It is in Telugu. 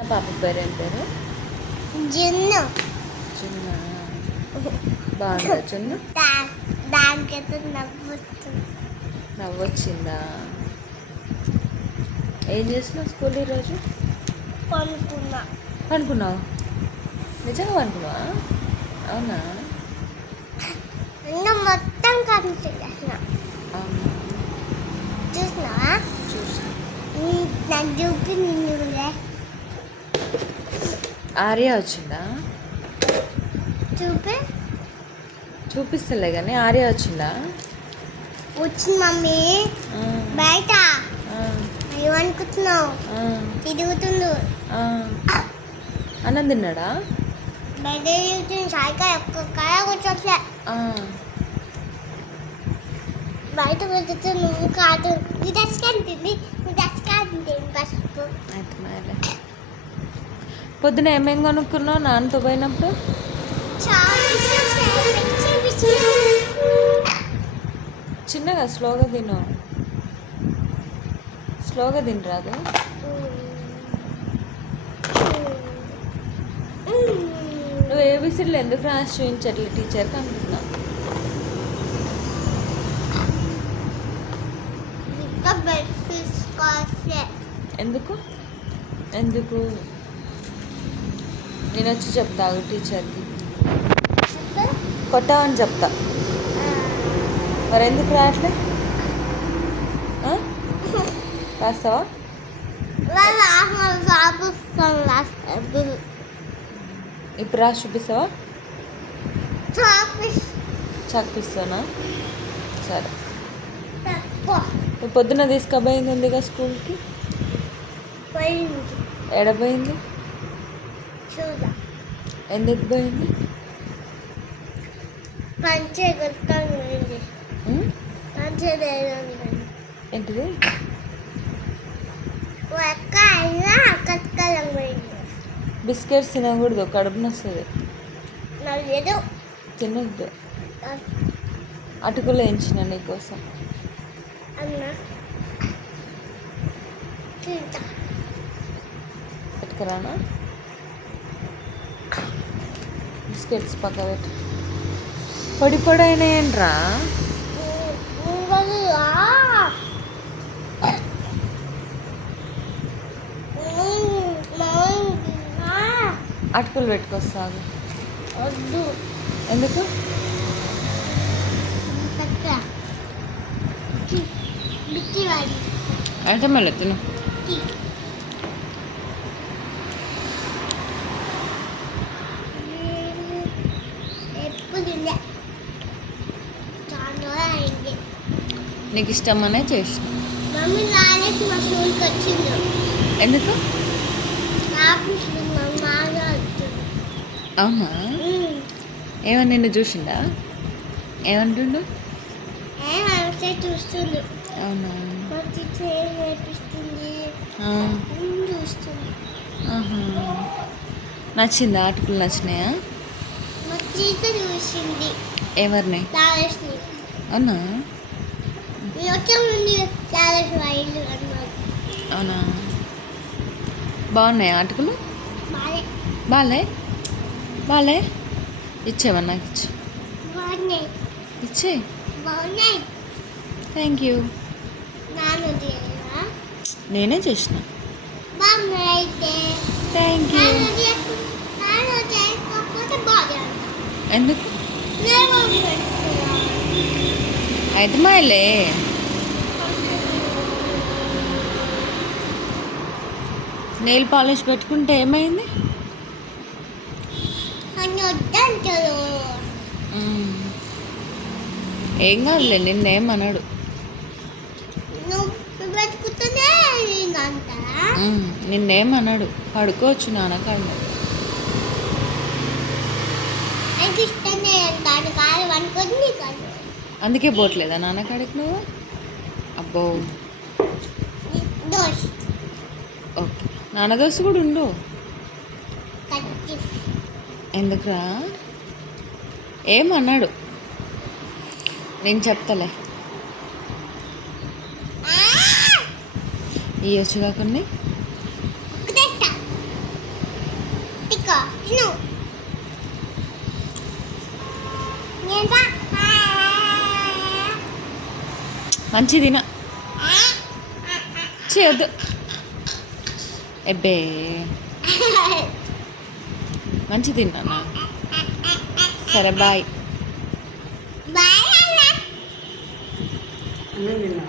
నా పాప పేరు ఏం పేరు? జున్ను. చున్న. బాగుందా చున్ను? దానికైతే నవ్వుతుంది. నవ్వొచ్చిందా? ఏం చేసినావు స్కూల్ ఈరోజు? కొనుక్కున్నా. పనుకున్నావు? నిజంగా పనుకున్నావా? అవునా? ఇంకా మొత్తం కనిపించేసిన. అవునా? చూసినావా? చూసి నాకు చూపి నిన్నులే. ఆర్య వచ్చిందా? చూపి. చూపిస్తలే కానీ ఆర్య వచ్చిందా? వచ్చింది మమ్మీ. ఆ, బయట ఆ, ఏమనుకుంటున్నావు? ఆ, తిరుగుతుండు. ఆ. అన్నం తిన్నాడా? బయట తిరుగుతుంది. సాయికాయ ఒక్క కాయ కూర్చోట్లే. ఆ, బయట వెళ్తే నువ్వు కాదు. ఇది దశకంటుంది. నువ్వు దశకంటుంది ఫస్ట్. అయితే మేలే. పొద్దున ఏమేం కొనుక్కున్నావు నాన్నతో పోయినప్పుడు? చిన్నగా స్లోగా తిను. స్లోగా తినరాదు. నువ్వు ఏబిసిడ్లు ఎందుకు రాసి చూపించట్లే టీచర్కి అనుకున్నా. ఎందుకు ఎందుకు నేను వచ్చి చెప్తా టీచర్కి. కొట్టావని చెప్తా. మరి ఎందుకు రావట్లే? రాస్తావా? ఇప్పుడు రాసి చూపిస్తావా? చాక్పిస్తానా? సరే. నువ్వు పొద్దున్న తీసుకుపోయింది ఉందిగా స్కూల్కి. ఎడపోయింది? ఎందుకు పోయింది? ఏంటిది? బిస్కెట్స్ తినకూడదు, కడుపు నొస్తుంది. తినొద్దు. అటుకులు వేయించిన నీకోసం. పెట్టుకురానా? బిస్కెట్స్ పక్క పెట్టు. పొడి పొడి అయినాయంట్రా. అటుకులు పెట్టుకొస్తాను. వద్దు. ఎందుకు? అయితే మళ్ళీ తిను. నీకు ఇష్టమనే చేసిన. ఎందుకు? అవునా? ఏమన్నా నిన్ను చూసిండా? ఏమంటుండు? చూస్తుండు. అవునా? నచ్చిందా? ఆటకులు నచ్చినాయా? చూసింది. ఎవరిని? అవునా? అవునా? బాగున్నాయా ఆటకులు? బాలే బాలే. ఇచ్చేవా? నాకు ఇచ్చి ఇచ్చే. Thank you. నేనే చేసిన. Thank you. ఎందుకు? అయితే మాయలే. నెయిల్ పాలిష్ పెట్టుకుంటే ఏమైంది? ఏం కాదులే, నిన్నేమన్నాడు. నిన్నేమన్నాడు. పడుకోవచ్చు నాన్నకాడు. అందుకే పోవట్లేదా నాన్నకాడికి నువ్వు? అబ్బో. ఓకే, నాన్న దోశ కూడా ఉండు. ఎందుకురా? ఏమన్నాడు? నేను చెప్తలే. ఇవ్వచ్చుగా కొన్ని. తిను ఏంటా మంచి తిన చేయొద్దు ఎబ్బే మంచి తిన్నా సరే బాయ్ బాయ్ అన్న అన్నం తిన్నా